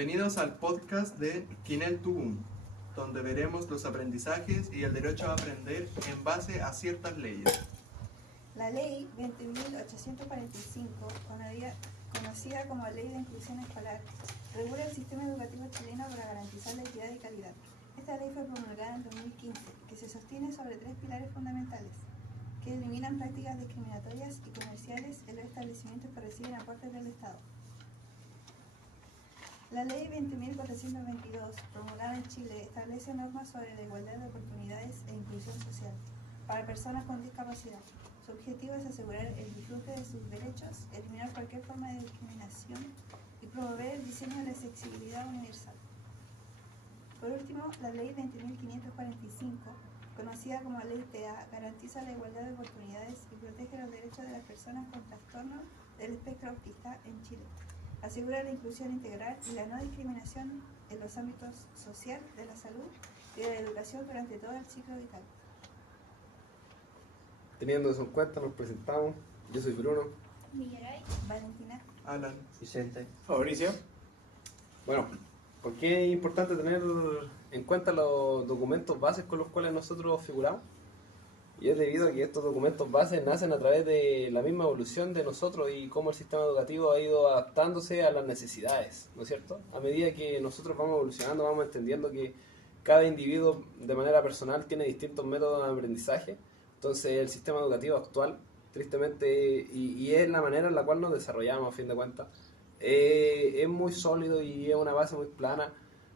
Bienvenidos al podcast de Kinel Tubum, donde veremos los aprendizajes y el derecho a aprender en base a ciertas leyes. La Ley 20.845, conocida como Ley de Inclusión Escolar, regula el sistema educativo chileno para garantizar la equidad y calidad. Esta ley fue promulgada en 2015, que se sostiene sobre tres pilares fundamentales, que eliminan prácticas discriminatorias y comerciales en los establecimientos que reciben aportes del Estado. La Ley 20.422, promulgada en Chile, establece normas sobre la igualdad de oportunidades e inclusión social para personas con discapacidad. Su objetivo es asegurar el disfrute de sus derechos, eliminar cualquier forma de discriminación y promover el diseño de la accesibilidad universal. Por último, la Ley 20.545, conocida como Ley TEA, garantiza la igualdad de oportunidades y protege los derechos de las personas con trastorno del espectro autista en Chile. Asegura la inclusión integral y la no discriminación en los ámbitos social, de la salud y de la educación durante todo el ciclo vital. Teniendo eso en cuenta, nos presentamos. Yo soy Bruno. Villaray, Valentina, Alan. Vicente. Fabricio. Bueno, ¿por qué es importante tener en cuenta los documentos bases con los cuales nosotros figuramos? Y es debido a que estos documentos bases nacen a través de la misma evolución de nosotros y cómo el sistema educativo ha ido adaptándose a las necesidades, ¿no es cierto? A medida que nosotros vamos evolucionando, vamos entendiendo que cada individuo de manera personal tiene distintos métodos de aprendizaje. Entonces el sistema educativo actual, tristemente, y es la manera en la cual nos desarrollamos a fin de cuentas, es muy sólido y es una base muy plana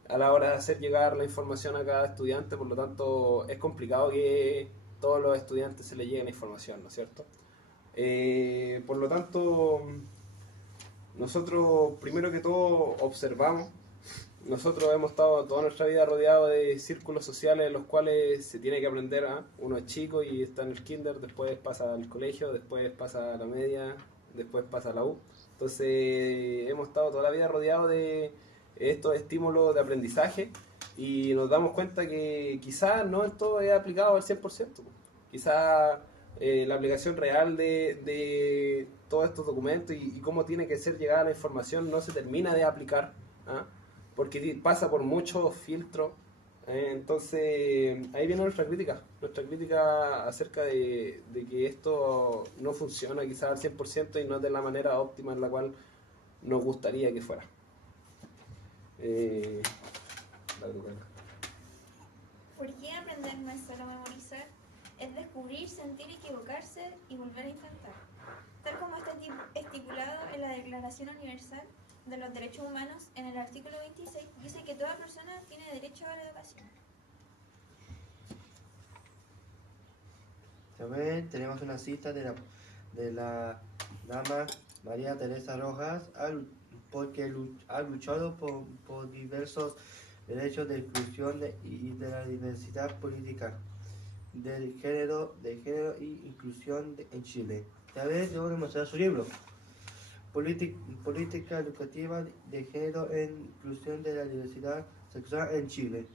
a la hora de hacer llegar la información a cada estudiante. Por lo tanto es complicado que todos los estudiantes se les llegue la información, ¿no es cierto? Por lo tanto, nosotros primero que todo observamos. Nosotros hemos estado toda nuestra vida rodeados de círculos sociales en los cuales se tiene que aprender. Uno es chico y está en el kinder, después pasa al colegio, después pasa a la media, después pasa a la U. Entonces hemos estado toda la vida rodeados de estos estímulos de aprendizaje y nos damos cuenta que quizás no todo es aplicado al 100%. Quizás la aplicación real de todos estos documentos y cómo tiene que ser llegada la información no se termina de aplicar, porque pasa por muchos filtros. Entonces ahí viene nuestra crítica acerca de que esto no funciona quizás al 100% y no es de la manera óptima en la cual nos gustaría que fuera. ¿Por qué aprender no es solo memorizar? Es descubrir, sentir, equivocarse y volver a intentar. Tal como está estipulado en la Declaración Universal de los Derechos Humanos, en el artículo 26, dice que toda persona tiene derecho a la educación. También tenemos una cita de la dama María Teresa Rojas, porque ha luchado por diversos derechos de inclusión y de la diversidad política, del género y inclusión en Chile. También debo demostrar su libro, Política Educativa de Género e Inclusión de la Diversidad Sexual en Chile.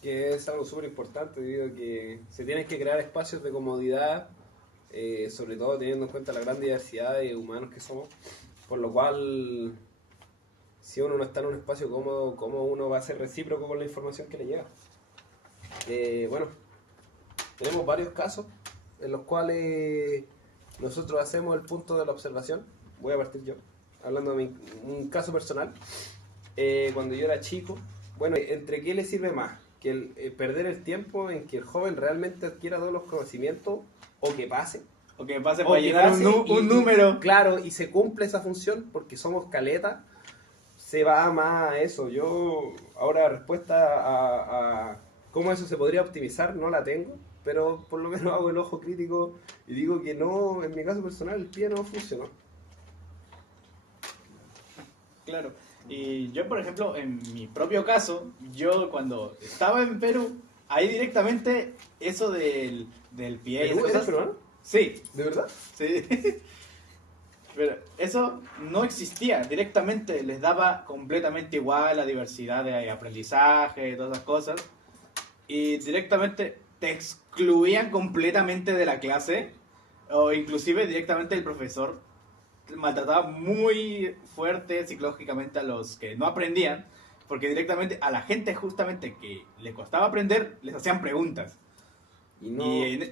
Que es algo súper importante debido a que se tienen que crear espacios de comodidad, sobre todo teniendo en cuenta la gran diversidad de humanos que somos, por lo cual si uno no está en un espacio cómodo, ¿cómo uno va a ser recíproco con la información que le llega? Bueno, tenemos varios casos en los cuales nosotros hacemos el punto de la observación. Voy a partir yo, hablando de un caso personal. Cuando yo era chico, bueno, ¿entre qué le sirve más? Que perder el tiempo en que el joven realmente adquiera todos los conocimientos o que pase. O que pase O para que llegar pase un número. Claro, y se cumple esa función porque somos caleta, se va más a eso. Yo ahora respuesta a cómo eso se podría optimizar no la tengo, pero por lo menos hago el ojo crítico y digo que no, en mi caso personal el pie no funcionó. Claro. Y yo, por ejemplo, en mi propio caso, yo cuando estaba en Perú, ahí directamente eso del pie y esas ¿Perú? ¿Eres cosas- peruano? Sí, ¿De verdad? sí. Pero eso no existía. Directamente les daba completamente igual la diversidad de aprendizaje y todas esas cosas. Y directamente te excluían completamente de la clase. O inclusive directamente el profesor maltrataba muy fuerte psicológicamente a los que no aprendían, porque directamente a la gente justamente que le costaba aprender, les hacían preguntas. Y no,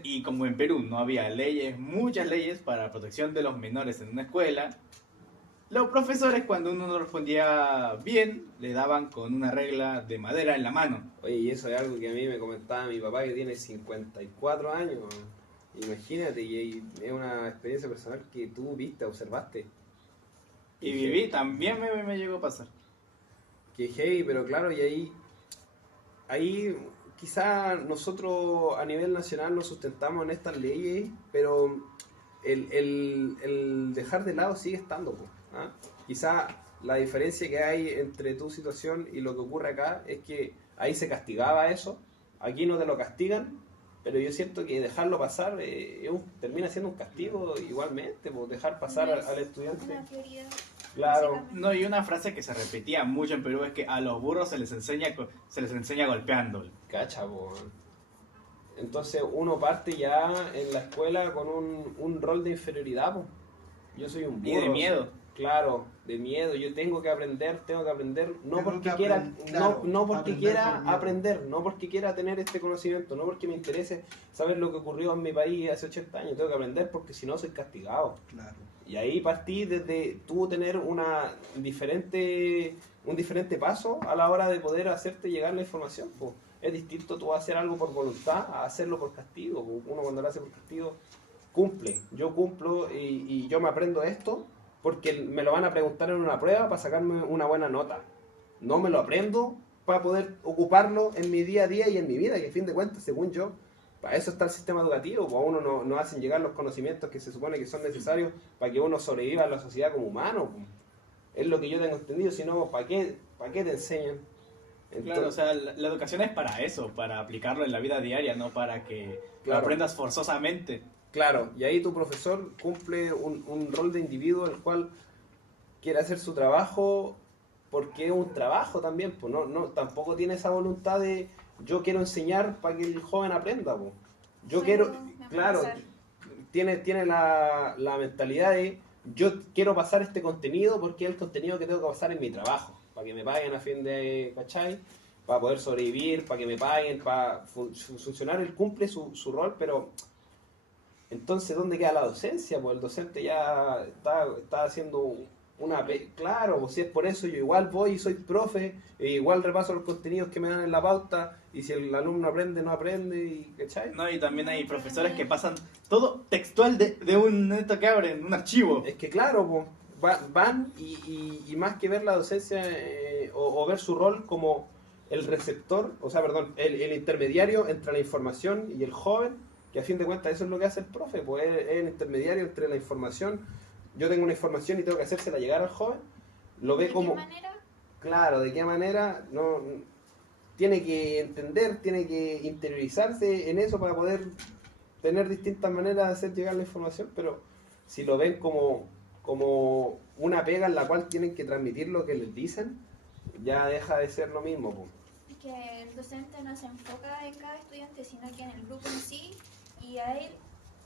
Y como en Perú no había leyes, muchas leyes para la protección de los menores en una escuela, los profesores cuando uno no respondía bien, le daban con una regla de madera en la mano. oye, y eso es algo que a mí me comentaba mi papá que tiene 54 años. Imagínate, y es una experiencia personal que tú viste, observaste. Y viví, también me llegó a pasar. Que heavy, pero claro, y ahí quizá nosotros a nivel nacional nos sustentamos en estas leyes, pero el dejar de lado sigue estando, po, ¿ah? Quizá la diferencia que hay entre tu situación y lo que ocurre acá es que ahí se castigaba eso, aquí no te lo castigan, pero yo siento que dejarlo pasar termina siendo un castigo igualmente, pues dejar pasar No es al estudiante. Una prioridad. Claro. básicamente. No, y una frase que se repetía mucho en Perú es que a los burros se les enseña golpeando. Cacha, po. Entonces uno parte ya en la escuela con un rol de inferioridad, po. Yo soy un Y burro. de miedo. Claro, de miedo. Yo tengo que aprender, no Tengo porque que quiera, claro, no porque aprender quiera por miedo. aprender, no porque quiera tener este conocimiento, no porque me interese saber lo que ocurrió en mi país hace 80 años. Tengo que aprender porque si no soy castigado. Claro. Y ahí partí desde tú tener un diferente paso a la hora de poder hacerte llegar la información, po. Es distinto tú hacer algo por voluntad a hacerlo por castigo, po. Uno cuando lo hace por castigo cumple. Yo cumplo y yo me aprendo esto porque me lo van a preguntar en una prueba para sacarme una buena nota. No me lo aprendo para poder ocuparlo en mi día a día y en mi vida, que a fin de cuentas, según yo, para eso está el sistema educativo, pues a uno no hacen llegar los conocimientos que se supone que son necesarios para que uno sobreviva a la sociedad como humano, pues. Es lo que yo tengo entendido, si no, ¿para qué te enseñan? Claro, o sea, la educación es para eso, para aplicarlo en la vida diaria, no para que lo Claro. aprendas forzosamente. Claro, y ahí tu profesor cumple un rol de individuo el cual quiere hacer su trabajo porque es un trabajo también, pues tampoco tiene esa voluntad de yo quiero enseñar para que el joven aprenda, pues. Yo Solo quiero, memorizar. claro, tiene la mentalidad de yo quiero pasar este contenido porque es el contenido que tengo que pasar en mi trabajo, para que me paguen a fin de, ¿cachai? Para poder sobrevivir, para que me paguen, para funcionar, él cumple su rol, pero entonces, ¿dónde queda la docencia? Pues el docente ya está haciendo claro, pues si es por eso yo igual voy y soy profe, e igual repaso los contenidos que me dan en la pauta, y si el alumno aprende, no aprende, y, ¿cachai? No, y también hay profesores que pasan todo textual de un esto que abren, un archivo. Es que claro, pues, van y más que ver la docencia o ver su rol como el receptor, o sea, perdón, el intermediario entre la información y el joven, que a fin de cuentas eso es lo que hace el profe, pues es el intermediario entre la información. Yo tengo una información y tengo que hacérsela llegar al joven, lo ve ¿De como, qué manera? claro, de qué manera, no tiene que entender, tiene que interiorizarse en eso para poder tener distintas maneras de hacer llegar la información, pero si lo ven como una pega en la cual tienen que transmitir lo que les dicen, ya deja de ser lo mismo, pues. Es que el docente no se enfoca en cada estudiante, sino que en el grupo en sí, y a él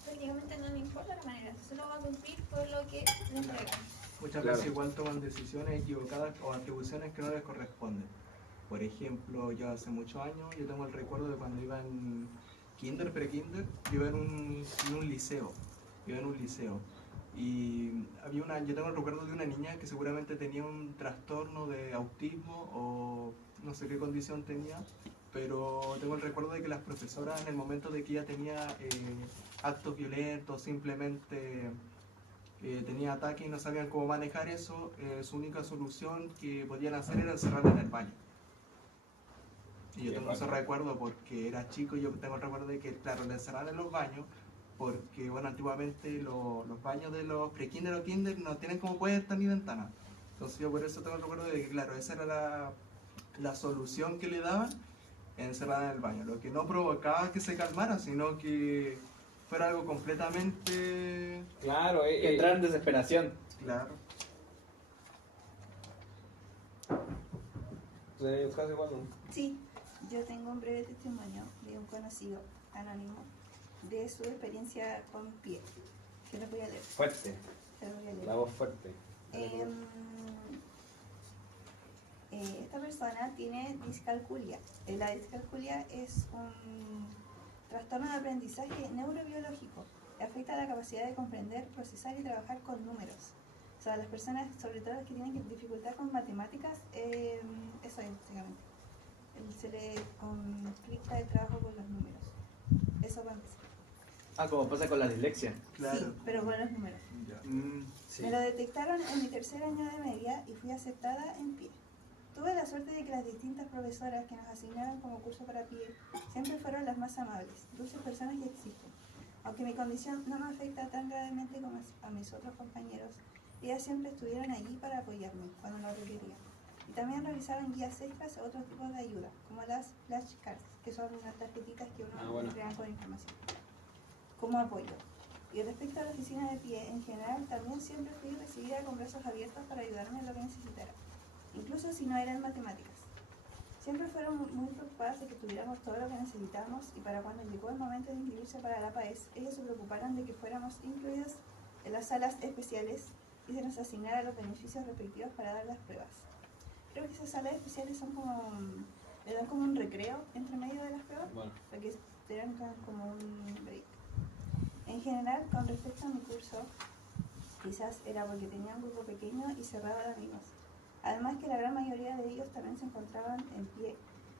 prácticamente no le importa la manera, solo va a cumplir por lo que le entregan. Muchas Claro. veces igual toman decisiones equivocadas o atribuciones que no les corresponden. Por ejemplo, yo hace muchos años, yo tengo el recuerdo de cuando iba en kinder, pre-kinder, yo iba en un liceo. Y yo tengo el recuerdo de una niña que seguramente tenía un trastorno de autismo o no sé qué condición tenía, pero tengo el recuerdo de que las profesoras en el momento de que ella tenía actos violentos, simplemente tenía ataque y no sabían cómo manejar eso, su única solución que podían hacer era encerrarla en el baño. Y yo Qué tengo ese bacán. recuerdo porque era chico y yo tengo el recuerdo de que, claro, la encerraban en los baños porque, bueno, antiguamente los baños de los pre-kinder o kinder no tienen como puertas ni ventanas. Entonces yo por eso tengo el recuerdo de que, claro, esa era la solución que le daban, encerrada en el baño. Lo que no provocaba que se calmara, sino que fuera algo completamente... Claro, Entrar en desesperación. Claro. casi igual, ¿no? Sí, yo tengo un breve testimonio de un conocido anónimo de su experiencia con pie, que lo voy a leer. Fuerte. te lo voy a leer. La voz fuerte. Esta persona tiene discalculia. La discalculia es un trastorno de aprendizaje neurobiológico que afecta la capacidad de comprender, procesar y trabajar con números. O sea, las personas, sobre todo las que tienen dificultad con matemáticas, eso es básicamente. Se le complica el trabajo con los números. Eso va a empezar. Ah, como pasa con la dislexia. Claro. Sí, pero con los números. Ya. Sí. Me lo detectaron en mi tercer año de media y fui aceptada en pie. Tuve la suerte de que las distintas profesoras que nos asignaron como curso para pie siempre fueron las más amables, dulces personas que existen. Aunque mi condición no me afecta tan gravemente como a mis otros compañeros, ellas siempre estuvieron allí para apoyarme cuando lo requería. Y también realizaban guías extras o otros tipos de ayuda, como las flashcards, que son unas tarjetitas que uno crea con información, como apoyo. Y respecto a la oficina de pie, en general, también siempre fui recibida con brazos abiertos para ayudarme en lo que necesitara, incluso si no eran matemáticas. Siempre fueron muy preocupadas de que tuviéramos todo lo que necesitábamos y para cuando llegó el momento de inscribirse para la PAES, ellos se preocuparon de que fuéramos incluidos en las salas especiales y se nos asignara los beneficios respectivos para dar las pruebas. Creo que esas salas especiales son como, le dan como un recreo entre medio de las pruebas, Bueno, para que tengan como un break. En general, con respecto a mi curso, quizás era porque tenía un grupo pequeño y cerrado de amigos. Además que la gran mayoría de ellos también se encontraban en pie,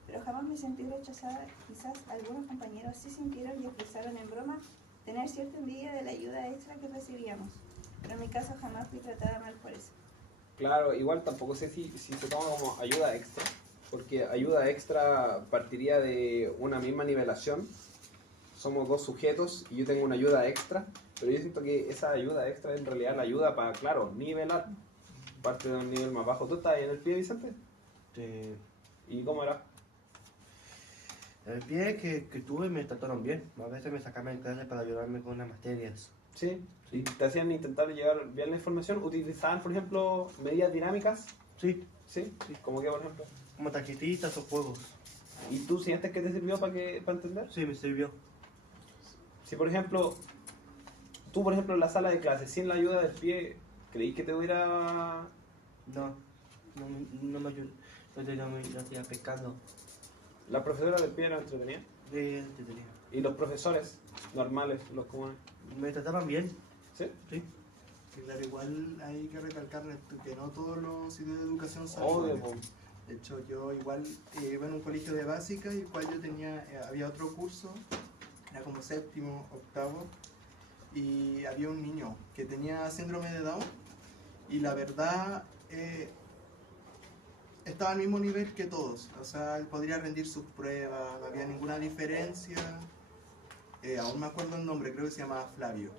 pero jamás me sentí rechazada. Quizás algunos compañeros sí sintieron y expresaron en broma tener cierta envidia de la ayuda extra que recibíamos, pero en mi caso jamás fui tratada mal por eso. claro, igual tampoco sé si se toma como ayuda extra, porque ayuda extra partiría de una misma nivelación. Somos dos sujetos y yo tengo una ayuda extra, pero yo siento que esa ayuda extra en realidad la ayuda para, claro, nivelar. Parte de un nivel más bajo. ¿Tú estás ahí en el pie, Vicente? Sí. ¿Y cómo era? El pie que tuve me trataron bien. A veces me sacaban en clase para ayudarme con las materias. Sí. ¿Y te hacían intentar llevar bien la información? ¿Utilizaban, por ejemplo, medidas dinámicas? Sí, Sí. ¿Cómo que, por ejemplo? como tarjetitas o juegos. ¿Y tú sientes que te sirvió para entender? Sí, me sirvió. Si, por ejemplo, tú, por ejemplo, en la sala de clases, sin la ayuda del pie, ¿creí que te hubiera...? No me ayudó. Yo hacía pescando. ¿La profesora del pie era entretenida? Tenía. ¿Y los profesores normales, los comunes? Me trataban bien. ¿Sí? Sí. Que claro, igual hay que recalcar esto, que no todos los sitios de educación son Obvio, iguales. De hecho, yo igual iba en un colegio de básica y el cual yo tenía, había otro curso, era como séptimo, octavo, y había un niño que tenía síndrome de Down y la verdad estaba al mismo nivel que todos, o sea, él podría rendir sus pruebas, no había ninguna diferencia. Aún me acuerdo el nombre, creo que se llamaba Flavio.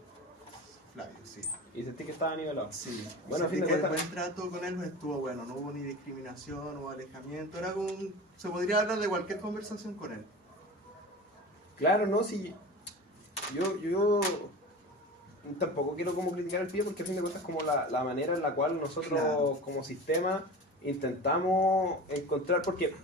Flavio, sí. ¿Y sentí que estaba nivelado? Sí, Bueno, a fin de que el cuentas... buen trato con él no estuvo bueno, no hubo ni discriminación, no hubo alejamiento, era como se podría hablar de cualquier conversación con él. Claro, no, si yo tampoco quiero como criticar el pie porque a fin de cuentas como la manera en la cual nosotros Claro. como sistema intentamos encontrar, porque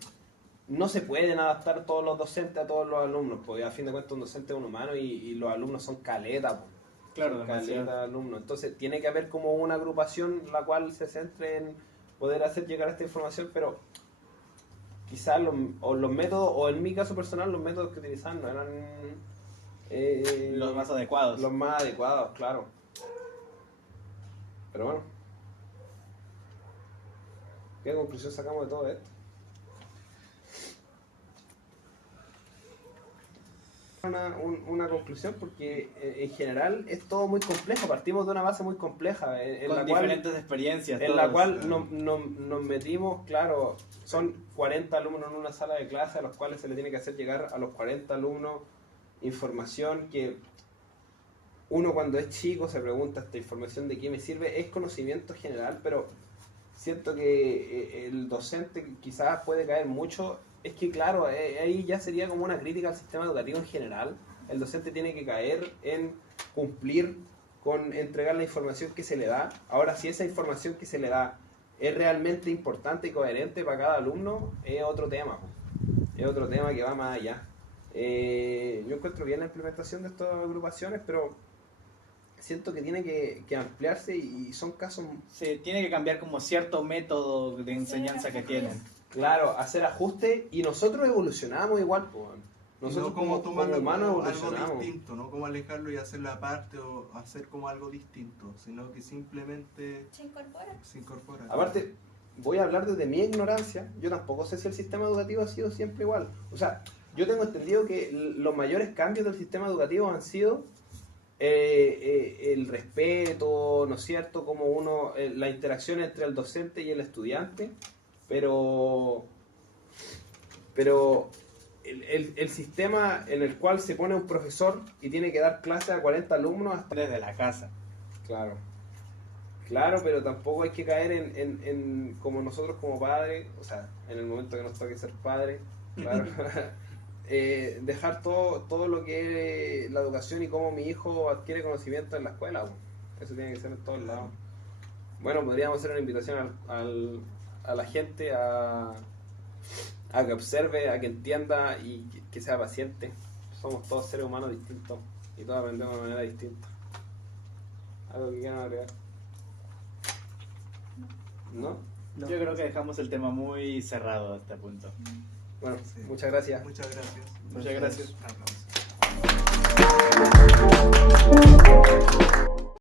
no se pueden adaptar todos los docentes a todos los alumnos, porque a fin de cuentas un docente es un humano y los alumnos son caleta, Claro, caleta demasiado. de alumnos, entonces tiene que haber como una agrupación la cual se centre en poder hacer llegar esta información, pero quizás los métodos, o en mi caso personal, los métodos que utilizaban no eran Los más adecuados. los más adecuados, claro. Pero bueno, ¿qué conclusión sacamos de todo esto? Una conclusión porque en general es todo muy complejo, partimos de una base muy compleja en Con la cual diferentes experiencias. en la todos. cual nos metimos, claro, son 40 alumnos en una sala de clase a los cuales se le tiene que hacer llegar a los 40 alumnos información que uno cuando es chico se pregunta esta información de qué me sirve, es conocimiento general, pero siento que el docente quizás puede caer mucho, es que claro, ahí ya sería como una crítica al sistema educativo en general, el docente tiene que caer en cumplir con entregar la información que se le da. Ahora, si esa información que se le da es realmente importante y coherente para cada alumno, es otro tema, es otro tema que va más allá. Yo encuentro bien la implementación de estas agrupaciones, pero siento que tiene que ampliarse y son casos, Se tiene que cambiar como cierto método de enseñanza que tienen. claro, hacer ajustes y nosotros evolucionamos igual, pues. Y Nosotros no como como tomarlo humanos como algo evolucionamos. distinto, no como alejarlo y hacerlo aparte o hacer como algo distinto, sino que simplemente Se incorpora. se incorpora. Aparte, voy a hablar desde mi ignorancia, yo tampoco sé si el sistema educativo ha sido siempre igual. O sea, yo tengo entendido que los mayores cambios del sistema educativo han sido el respeto, ¿no es cierto? Como uno, la interacción entre el docente y el estudiante, pero el sistema en el cual se pone un profesor y tiene que dar clase a 40 alumnos hasta... Desde la casa. Claro. Claro, pero tampoco hay que caer en como nosotros como padres, o sea, en el momento que nos toque ser padres, claro, dejar todo lo que es la educación y cómo mi hijo adquiere conocimiento en la escuela. Po. Eso tiene que ser en todos lados. Bueno, podríamos hacer una invitación a la gente a que observe, a que entienda y que sea paciente. Somos todos seres humanos distintos y todos aprendemos de manera distinta. ¿Algo que quieran agregar? ¿No? No. Yo creo que dejamos el tema muy cerrado a este punto. Bueno, Sí. muchas gracias. Muchas gracias. Muchas gracias. Aplausos.